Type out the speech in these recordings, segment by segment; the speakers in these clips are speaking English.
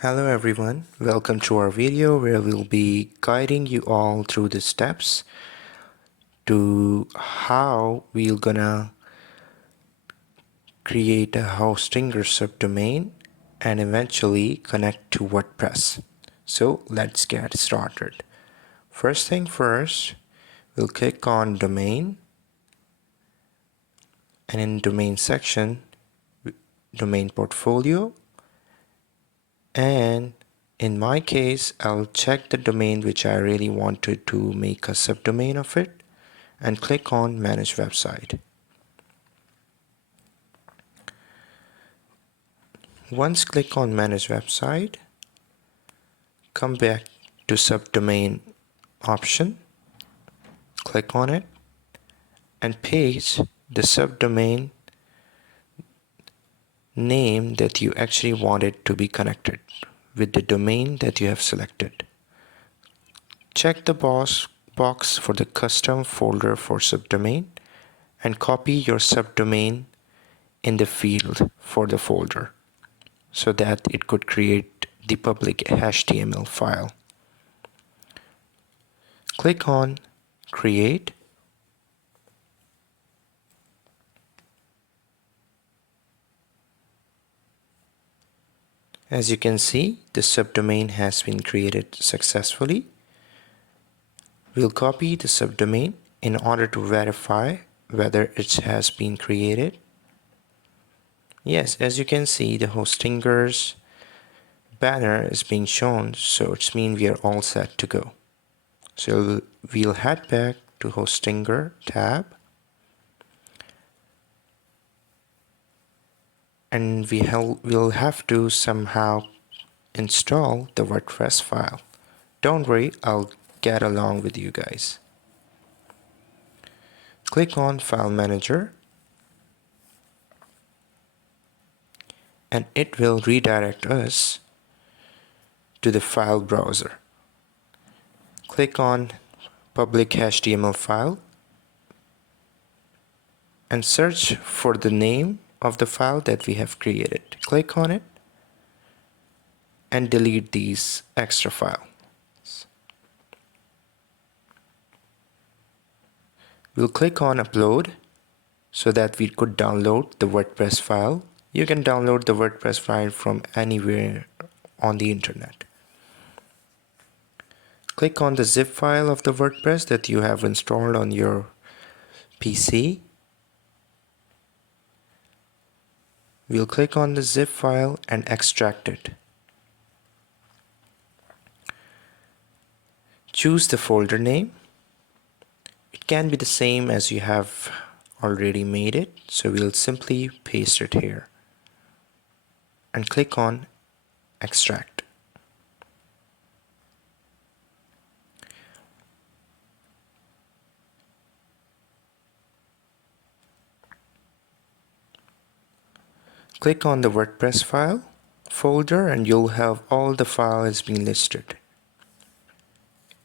Hello everyone, welcome to our video where we'll be guiding you all through the steps to how we're gonna create a hosting or subdomain and eventually connect to WordPress. So let's get started. First thing first, we'll click on domain, and in domain section, domain portfolio, and in my case, I'll check the domain which I really wanted to make a subdomain of it and click on Manage Website. Once click on Manage Website, come back to Subdomain option, click on it, and paste the subdomain name that you actually wanted to be connected with the domain that you have selected. Check the box for the custom folder for subdomain and copy your subdomain in the field for the folder so that it could create the public HTML file. Click on Create. As you can see, the subdomain has been created successfully. We'll copy the subdomain in order to verify whether it has been created. Yes, as you can see, the Hostinger's banner is being shown, so it means we are all set to go. So we'll head back to Hostinger tab, and we'll have to somehow install the WordPress file. Don't worry, I'll get along with you guys. Click on File Manager, and it will redirect us to the file browser. Click on Public HTML file and search for the name of the file that we have created. Click on it and delete these extra files. We'll click on Upload so that we could download the WordPress file. You can download the WordPress file from anywhere on the internet. Click on the zip file of the WordPress that you have installed on your PC. We'll click on the zip file and extract it. Choose the folder name. It can be the same as you have already made it, so we'll simply paste it here and click on Extract. Click on the WordPress file folder and you'll have all the files being listed.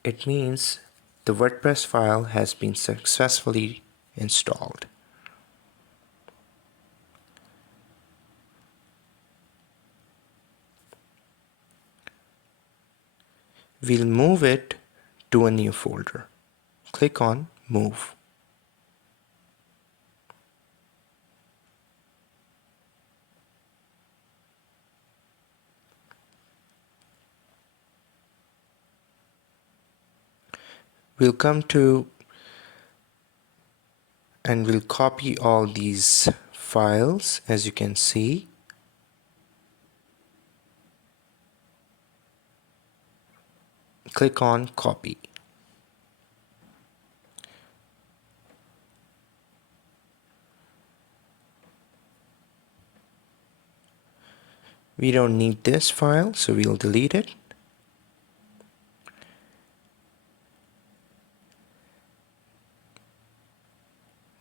It means the WordPress file has been successfully installed. We'll move it to a new folder. Click on Move. We'll come to and we'll copy all these files, as you can see. Click on Copy. We don't need this file, so we'll delete it.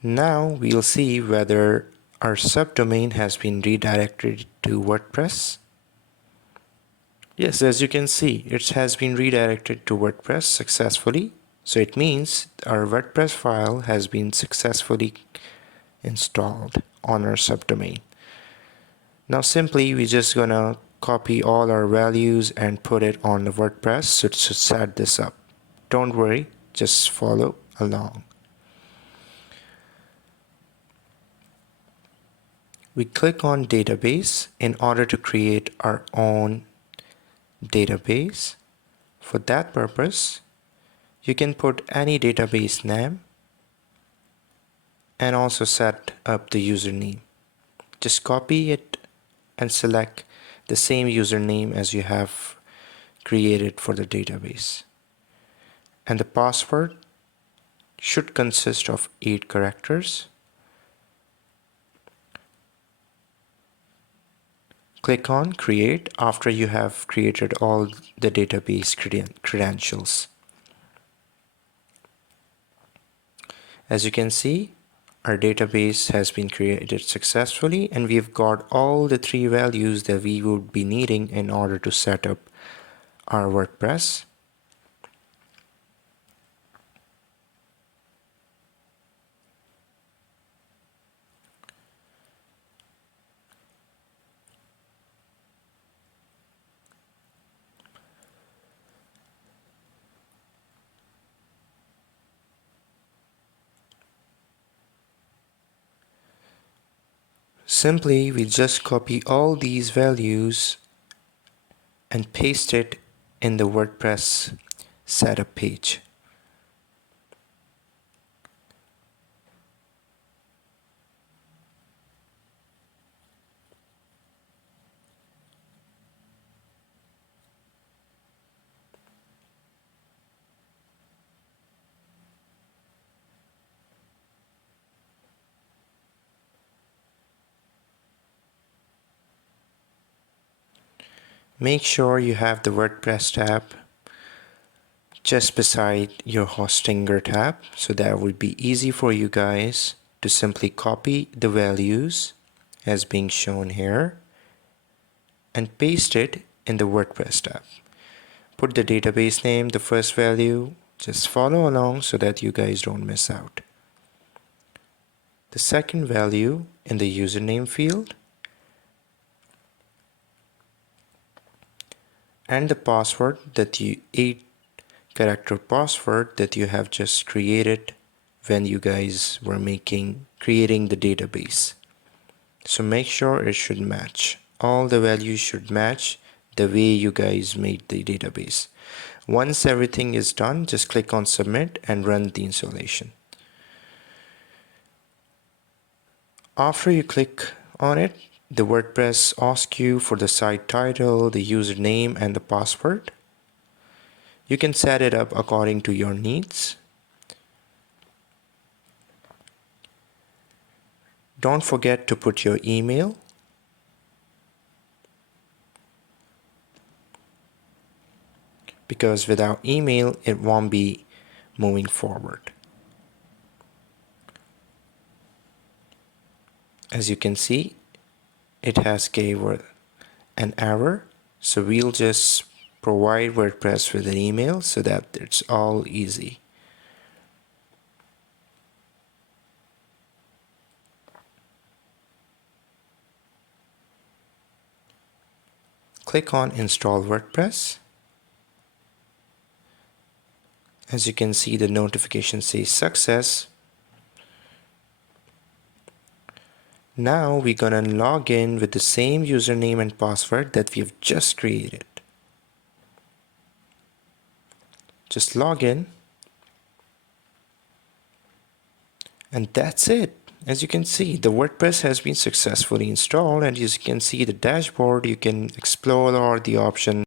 Now we'll see whether our subdomain has been redirected to WordPress. Yes, as you can see, it has been redirected to WordPress successfully. So it means our WordPress file has been successfully installed on our subdomain. Now simply we're just gonna copy all our values and put it on the WordPress to set this up. Don't worry, just follow along. We click on database in order to create our own database. For that purpose, you can put any database name and also set up the username. Just copy it and select the same username as you have created for the database. And the password should consist of 8 characters. Click on create after you have created all the database credentials. As you can see, our database has been created successfully, and we've got all the 3 values that we would be needing in order to set up our WordPress. Simply, we just copy all these values and paste it in the WordPress setup page. Make sure you have the WordPress tab just beside your Hostinger tab, so that would be easy for you guys to simply copy the values as being shown here and paste it in the WordPress tab. Put the database name, the first value, just follow along so that you guys don't miss out. The second value in the username field, and the password that 8-character password that you have just created when you guys were creating the database. So make sure it should match. All the values should match the way you guys made the database. Once everything is done, just click on submit and run the installation. After you click on it, the WordPress asks you for the site title, the username, and the password. You can set it up according to your needs. Don't forget to put your email. Because without email, it won't be moving forward. As you can see, it has gave an error, so we'll just provide WordPress with an email so that it's all easy. Click on install WordPress. As you can see, the notification says success. Now we're gonna log in with the same username and password that we've just created. Just log in. And that's it. As you can see, the WordPress has been successfully installed, and as you can see the dashboard, you can explore all the options